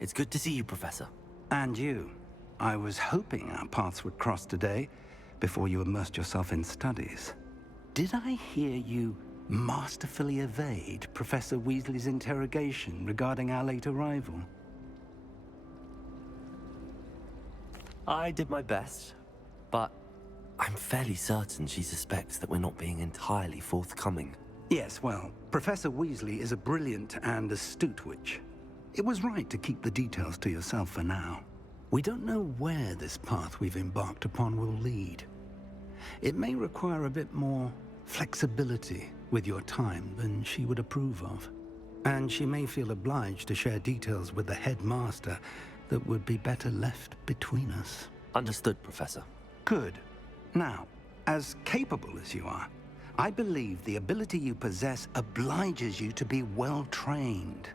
It's good to see you, Professor. And you. I was hoping our paths would cross today, before you immersed yourself in studies. Did I hear you masterfully evade Professor Weasley's interrogation regarding our late arrival? I did my best, but I'm fairly certain she suspects that we're not being entirely forthcoming. Yes, well, Professor Weasley is a brilliant and astute witch. It was right to keep the details to yourself for now. We don't know where this path we've embarked upon will lead. It may require a bit more flexibility with your time than she would approve of. And she may feel obliged to share details with the headmaster that would be better left between us. Understood, Professor. Good. Now, as capable as you are, I believe the ability you possess obliges you to be well-trained.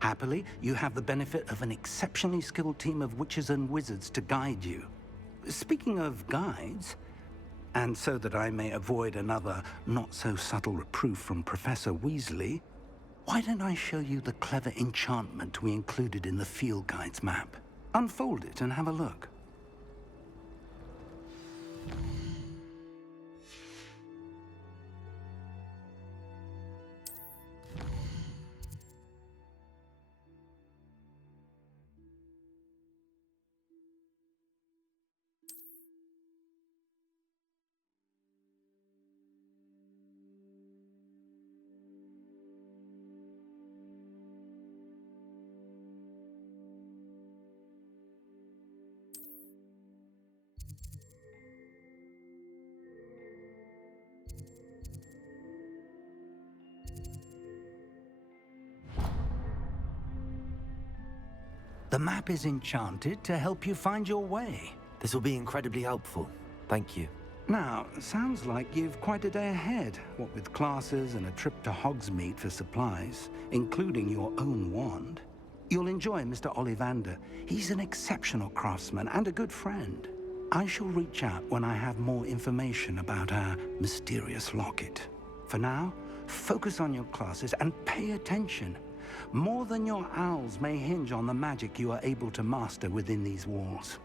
Happily, you have the benefit of an exceptionally skilled team of witches and wizards to guide you. Speaking of guides, and so that I may avoid another not-so-subtle reproof from Professor Weasley, why don't I show you the clever enchantment we included in the field guide's map? Unfold it and have a look. The map is enchanted to help you find your way. This will be incredibly helpful. Thank you. Now, sounds like you've quite a day ahead, what with classes and a trip to Hogsmeade for supplies, including your own wand. You'll enjoy Mr. Ollivander. He's an exceptional craftsman and a good friend. I shall reach out when I have more information about our mysterious locket. For now, focus on your classes and pay attention. More than your owls may hinge on the magic you are able to master within these walls.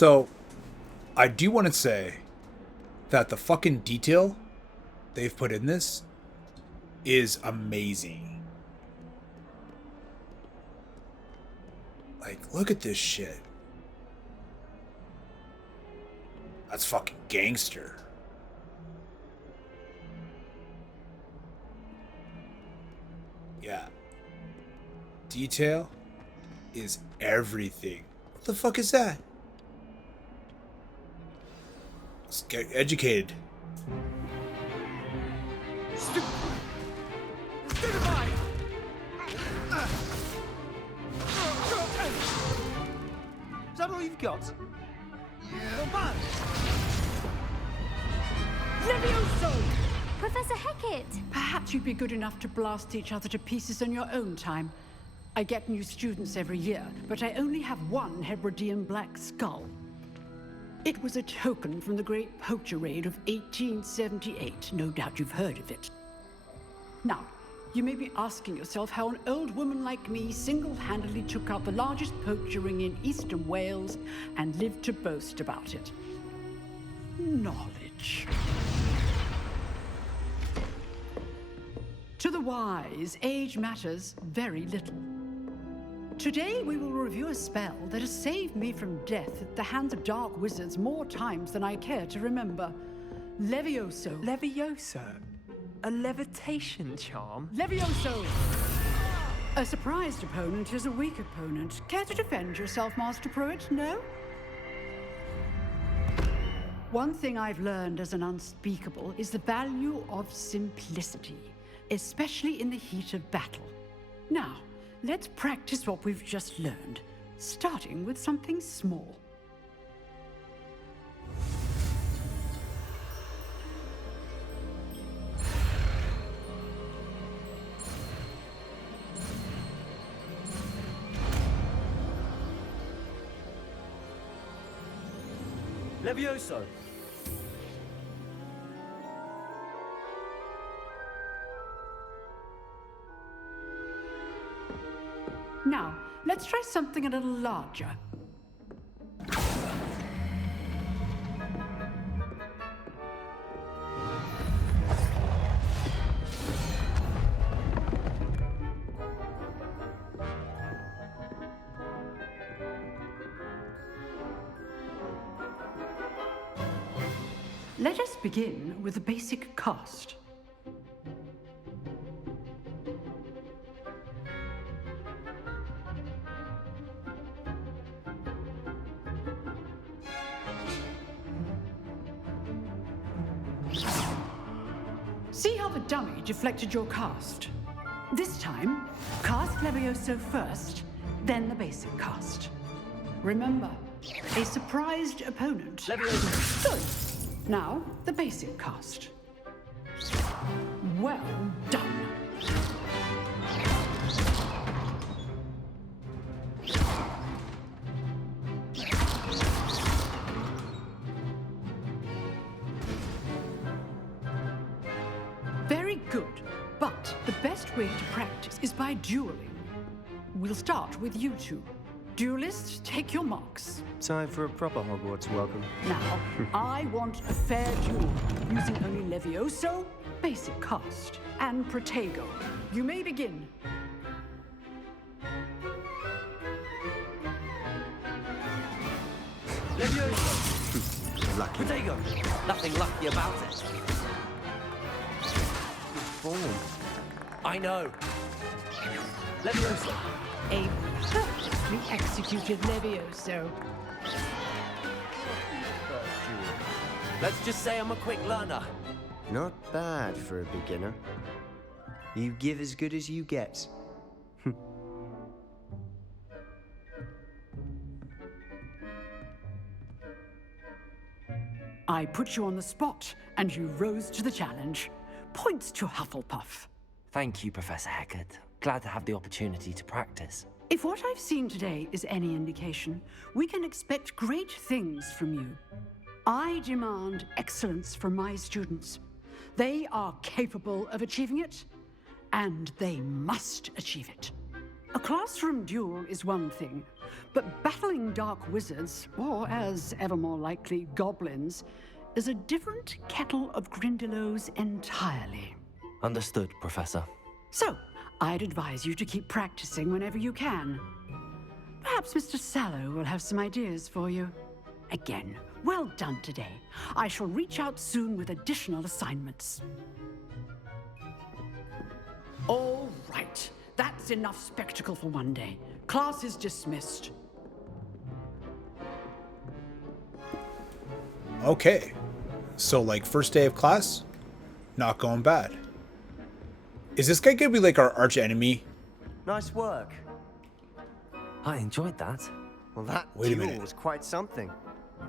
So, I do want to say that the fucking detail they've put in this is amazing. Like, look at this shit. That's fucking gangster. Yeah. Detail is everything. What the fuck is that? Let's get educated. Is that all you've got? Yeah. Levioso! Professor Hackett! Perhaps you'd be good enough to blast each other to pieces in your own time. I get new students every year, but I only have one Hebridean black skull. It was a token from the Great Poacher Raid of 1878. No doubt you've heard of it. Now, you may be asking yourself how an old woman like me single-handedly took out the largest poacher ring in eastern Wales and lived to boast about it. Knowledge. To the wise, age matters very little. Today, we will review a spell that has saved me from death at the hands of dark wizards more times than I care to remember. Levioso. Levioso? A levitation charm? Levioso! A surprised opponent is a weak opponent. Care to defend yourself, Master Pruitt? No? One thing I've learned as an unspeakable is the value of simplicity, especially in the heat of battle. Now, let's practice what we've just learned, starting with something small. Levioso! Now, let's try something a little larger. Let us begin with the basic cast. See how the dummy deflected your cast? This time, cast Levioso first, then the basic cast. Remember, a surprised opponent. Levioso! Good. Now, the basic cast. Well done. Very good, but the best way to practice is by dueling. We'll start with you two. Duelists, take your marks. Time for a proper Hogwarts welcome. Now, I want a fair duel, using only Levioso, basic cast, and Protego. You may begin. Levioso! Lucky. Protego! Nothing lucky about it. Form. I know. Levioso! A perfectly executed Levioso. Let's just say I'm a quick learner. Not bad for a beginner. You give as good as you get. I put you on the spot, and you rose to the challenge. Points to Hufflepuff. Thank you, Professor Hackett. Glad to have the opportunity to practice. If what I've seen today is any indication, we can expect great things from you. I demand excellence from my students. They are capable of achieving it, and they must achieve it. A classroom duel is one thing, But battling dark wizards, or as ever more likely, goblins, is a different kettle of Grindylows entirely. Understood, Professor. So, I'd advise you to keep practicing whenever you can. Perhaps Mr. Sallow will have some ideas for you. Again, well done today. I shall reach out soon with additional assignments. All right, that's enough spectacle for one day. Class is dismissed. Okay. So, like, first day of class? Not going bad. Is this guy gonna be like our arch enemy? Nice work. I enjoyed that. Well, that Wait a duel minute. was quite something.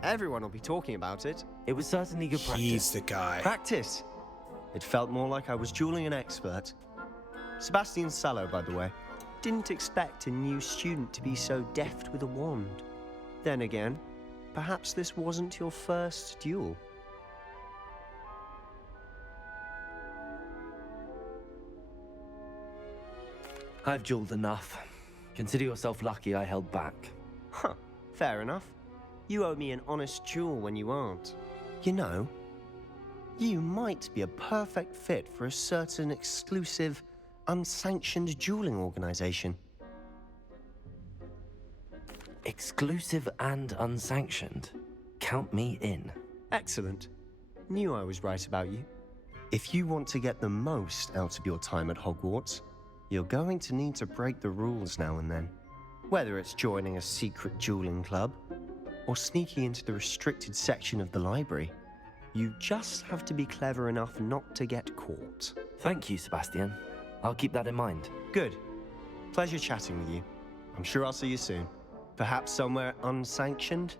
Everyone will be talking about it. It was certainly good practice. He's the guy. Practice. It felt more like I was dueling an expert. Sebastian Sallow, by the way. Didn't expect a new student to be so deft with a wand. Then again, perhaps this wasn't your first duel. I've dueled enough. Consider yourself lucky I held back. Huh, fair enough. You owe me an honest duel when you aren't. You know, you might be a perfect fit for a certain exclusive, unsanctioned dueling organization. Exclusive and unsanctioned. Count me in. Excellent. Knew I was right about you. If you want to get the most out of your time at Hogwarts, you're going to need to break the rules now and then. Whether it's joining a secret dueling club, or sneaking into the restricted section of the library, you just have to be clever enough not to get caught. Thank you, Sebastian. I'll keep that in mind. Good. Pleasure chatting with you. I'm sure I'll see you soon. Perhaps somewhere unsanctioned?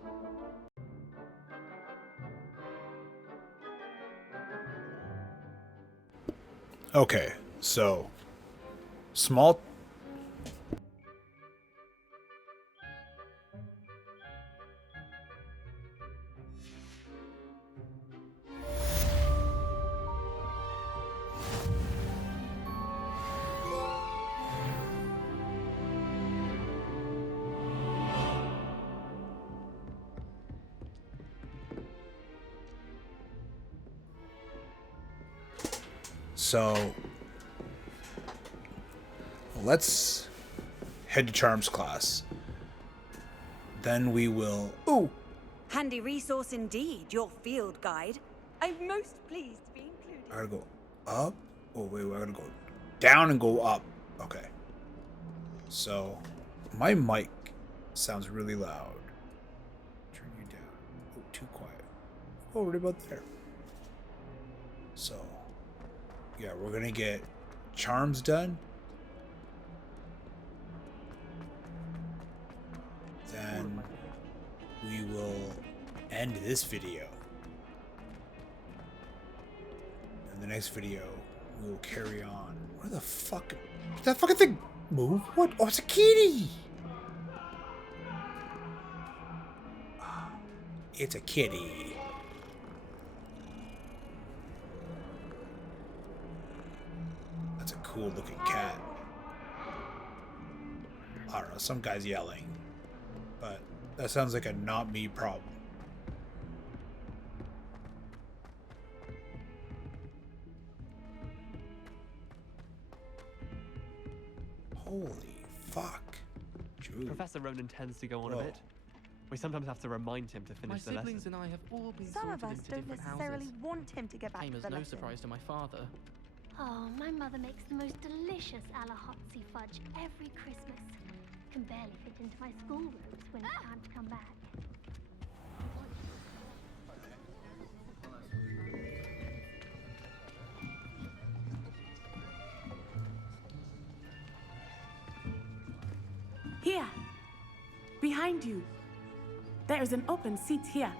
Okay, so small. So let's head to Charms class. Then we will. Ooh! Handy resource indeed, your field guide. I'm most pleased to be included. I gotta go up. Oh, wait, I gotta go down and go up. Okay. So, my mic sounds really loud. Turn you down. Oh, too quiet. Oh, right about there. So, yeah, we're gonna get Charms done. Then we will end this video. In the next video, we will carry on. Where the fuck? Did that fucking thing move? What? Oh, it's a kitty! It's a kitty. That's a cool looking cat. I don't know, some guy's yelling. But that sounds like a not me problem. Holy fuck. Drew. Professor Ronan tends to go on a Whoa. bit. We sometimes have to remind him to finish the My siblings lesson. and I have all been Some of sorted us into don't different necessarily houses. want him to get back Came to as the no lesson. surprise to my father. Oh, my mother makes the most delicious Alahotsy fudge every Christmas. Can barely fit into my school robes when it's time to come back. Here, behind you. There is an open seat here.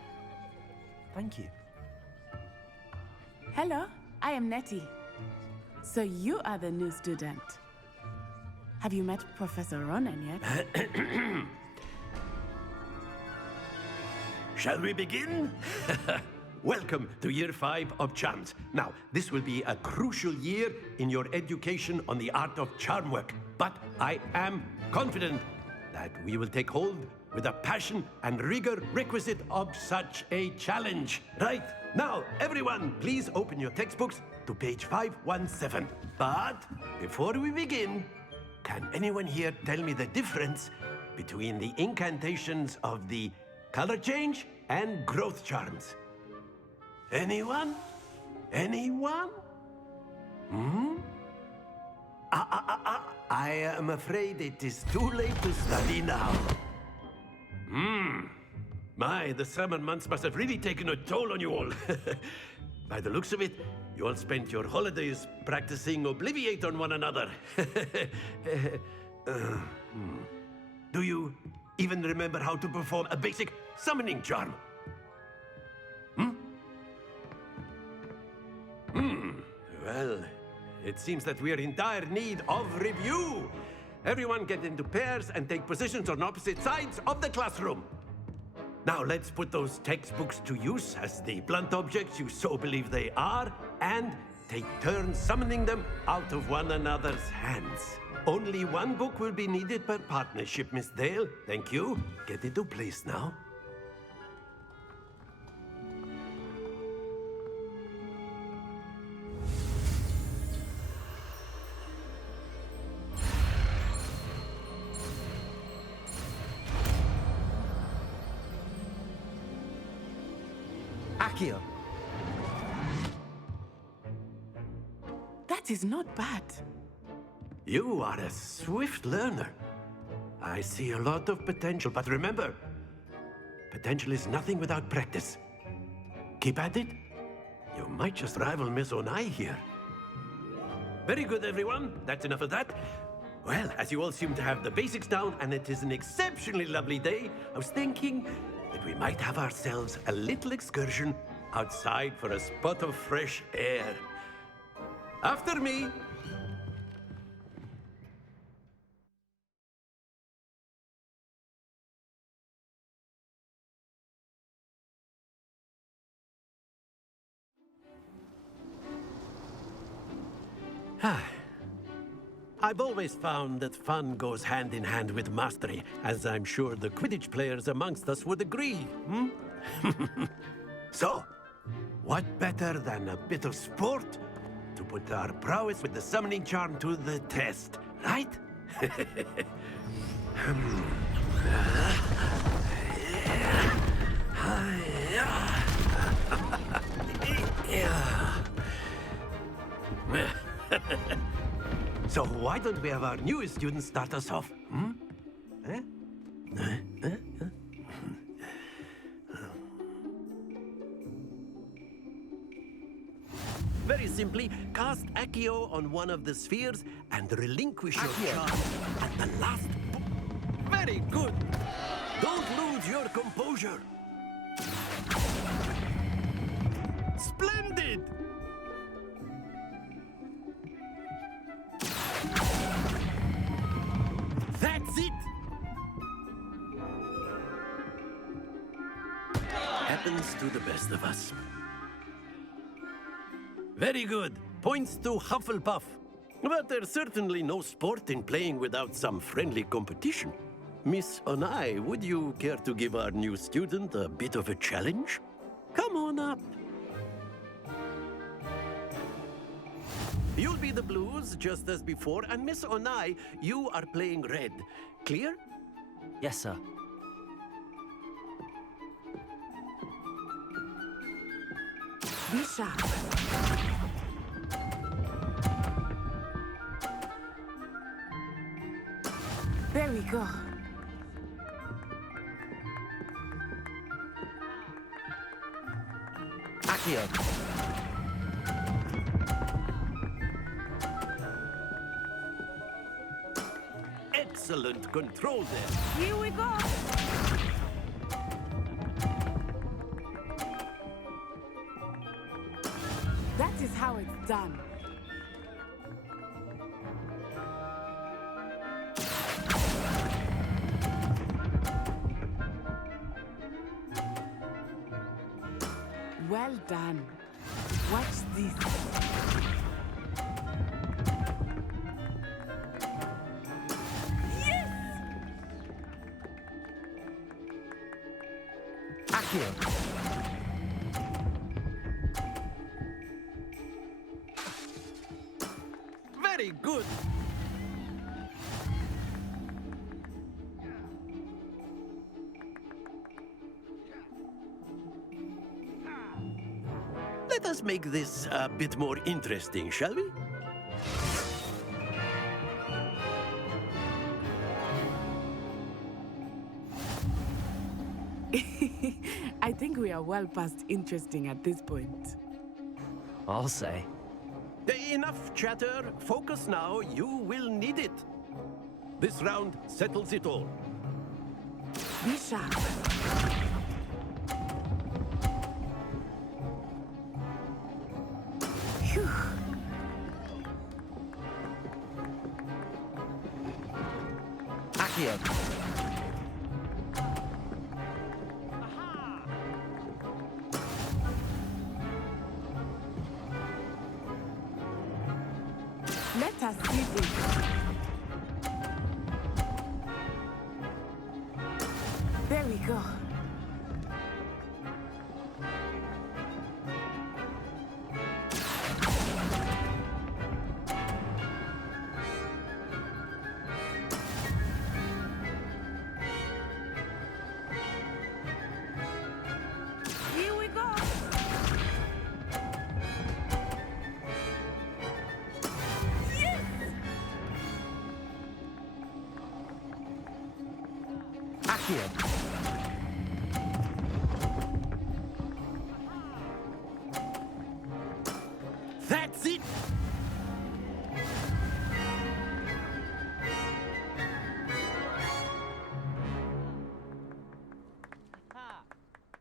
Thank you. Hello, I am Nettie. So you are the new student. Have you met Professor Ronan yet? Shall we begin? Welcome to Year 5 of Charms. Now, this will be a crucial year in your education on the art of charm work, but I am confident that we will take hold with the passion and rigor requisite of such a challenge. Right, now, everyone, please open your textbooks to page 517. But before we begin, can anyone here tell me the difference between the incantations of the color change and growth charms? Anyone? Anyone? I am afraid it is too late to study now. My, the summer months must have really taken a toll on you all. By the looks of it, you all spent your holidays practicing Obliviate on one another. Do you even remember how to perform a basic summoning charm? Well, it seems that we are in dire need of review. Everyone get into pairs and take positions on opposite sides of the classroom. Now let's put those textbooks to use as the blunt objects you so believe they are, and take turns summoning them out of one another's hands. Only one book will be needed per partnership, Miss Dale. Thank you. Get into place now. Akio. That is not bad. You are a swift learner. I see a lot of potential, but remember, potential is nothing without practice. Keep at it. You might just rival Miss Onai here. Very good, everyone. That's enough of that. Well, as you all seem to have the basics down, and it is an exceptionally lovely day, I was thinking that we might have ourselves a little excursion outside for a spot of fresh air. After me. I've always found that fun goes hand in hand with mastery, as I'm sure the Quidditch players amongst us would agree. So, what better than a bit of sport to put our prowess with the summoning charm to the test, right? So why don't we have our newest student start us off? Very simply, cast Accio on one of the spheres and relinquish your charm at the last. Very good. Don't lose your composure. Splendid. That's it! Happens to the best of us. Very good. Points to Hufflepuff. But there's certainly no sport in playing without some friendly competition. Miss Onai, would you care to give our new student a bit of a challenge? Come on up. You'll be the blues, just as before, and Miss Onai, you are playing red. Clear? Yes, sir. Be sharp. There we go. Accio. Excellent control there. Here we go. That is how it's done. Well done. Watch this. Accio. Very good. Let us make this a bit more interesting, shall we? I think we are well past interesting at this point. I'll say. Enough chatter. Focus now. You will need it. This round settles it all. Be sharp. Phew. Accio. Let us see this. There we go. Here we go. Accio. That's it.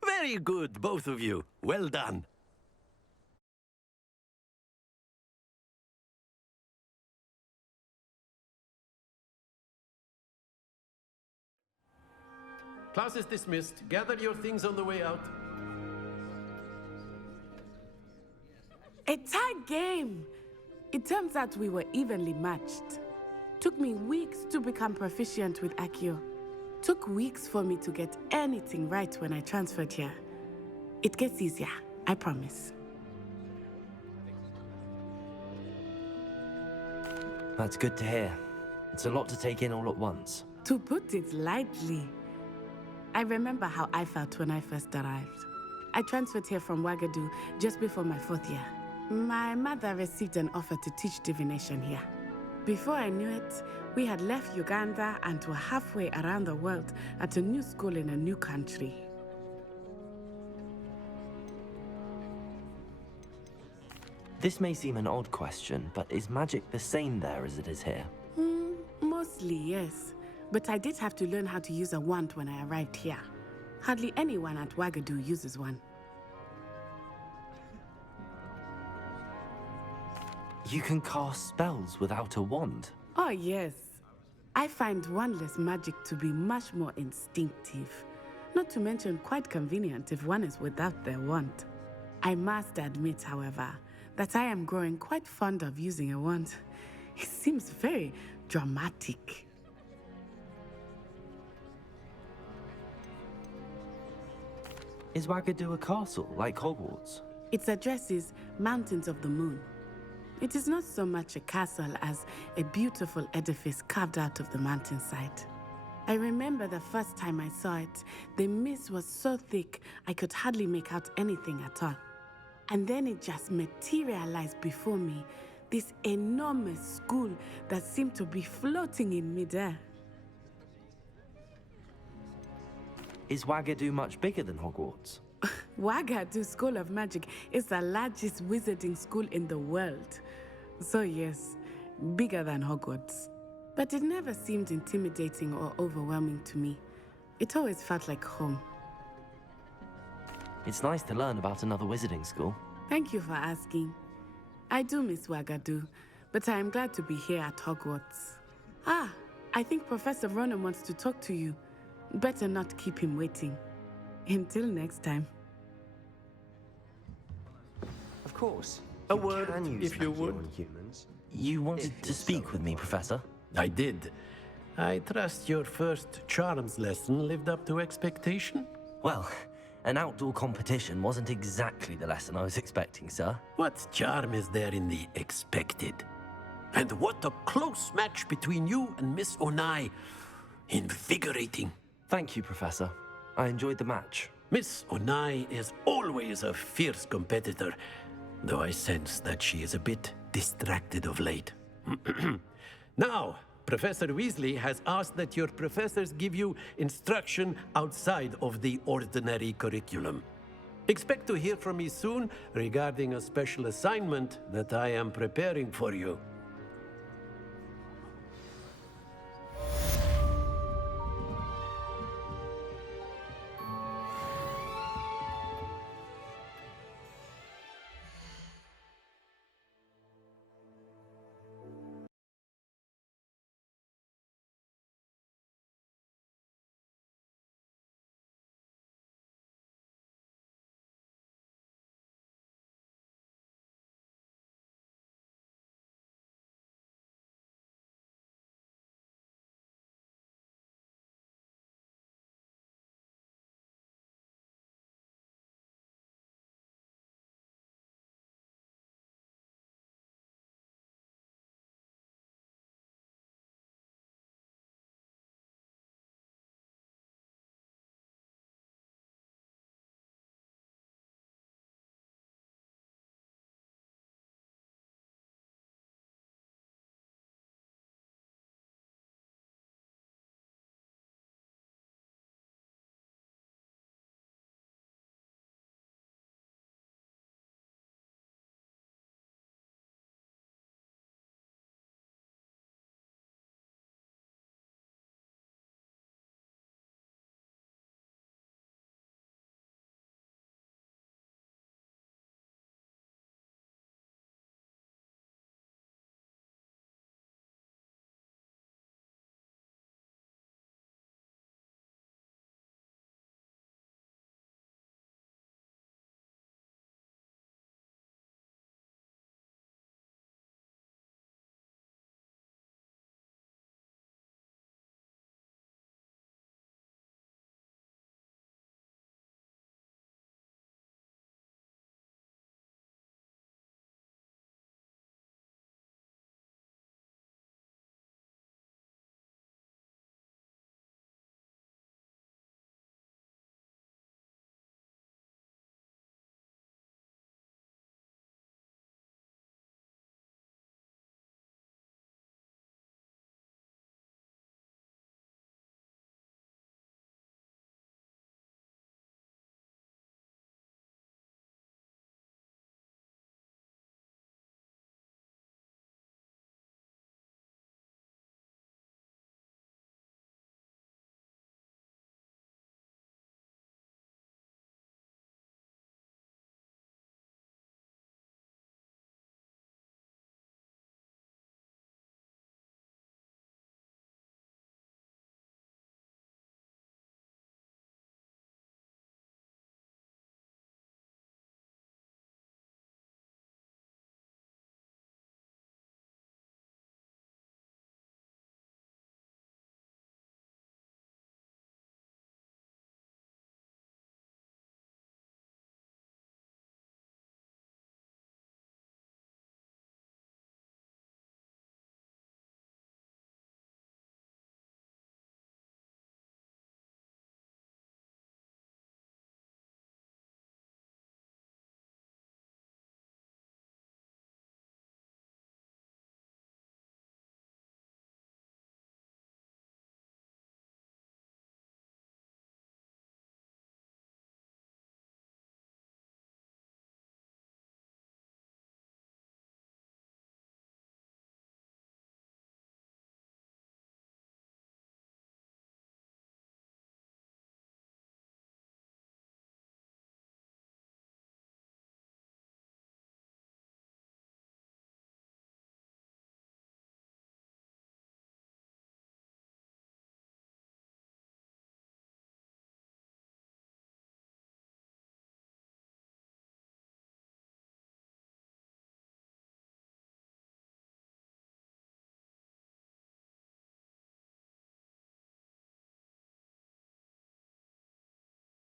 Very good, both of you. Well done. Class is dismissed. Gather your things on the way out. A tight game. It turns out we were evenly matched. Took me weeks to become proficient with Accio. Took weeks for me to get anything right when I transferred here. It gets easier, I promise. That's good to hear. It's a lot to take in all at once. To put it lightly, I remember how I felt when I first arrived. I transferred here from Ouagadougou just before my 4th year. My mother received an offer to teach divination here. Before I knew it, we had left Uganda and were halfway around the world at a new school in a new country. This may seem an odd question, but is magic the same there as it is here? Mostly, yes. But I did have to learn how to use a wand when I arrived here. Hardly anyone at Ouagadougou uses one. You can cast spells without a wand? Oh, yes. I find wandless magic to be much more instinctive. Not to mention quite convenient if one is without their wand. I must admit, however, that I am growing quite fond of using a wand. It seems very dramatic. Is Ouagadougou a castle, like Hogwarts? Its address is Mountains of the Moon. It is not so much a castle as a beautiful edifice carved out of the mountainside. I remember the first time I saw it, the mist was so thick I could hardly make out anything at all. And then it just materialized before me, this enormous school that seemed to be floating in midair. Is Ouagadougou much bigger than Hogwarts? Ouagadougou School of Magic is the largest wizarding school in the world. So yes, bigger than Hogwarts. But it never seemed intimidating or overwhelming to me. It always felt like home. It's nice to learn about another wizarding school. Thank you for asking. I do miss Ouagadougou, but I am glad to be here at Hogwarts. Ah, I think Professor Ronan wants to talk to you. Better not keep him waiting. Until next time. Of course. A word, can use if you Accio would. on humans. You wanted If to you're speak so with me, Professor? I did. I trust your first charms lesson lived up to expectation? Well, An outdoor competition wasn't exactly the lesson I was expecting, sir. What charm is there in the expected? And what a close match between you and Miss Onai. Invigorating. Thank you, Professor. I enjoyed the match. Miss Onai is always a fierce competitor, though I sense that she is a bit distracted of late. Now, Professor Weasley has asked that your professors give you instruction outside of the ordinary curriculum. Expect to hear from me soon regarding a special assignment that I am preparing for you.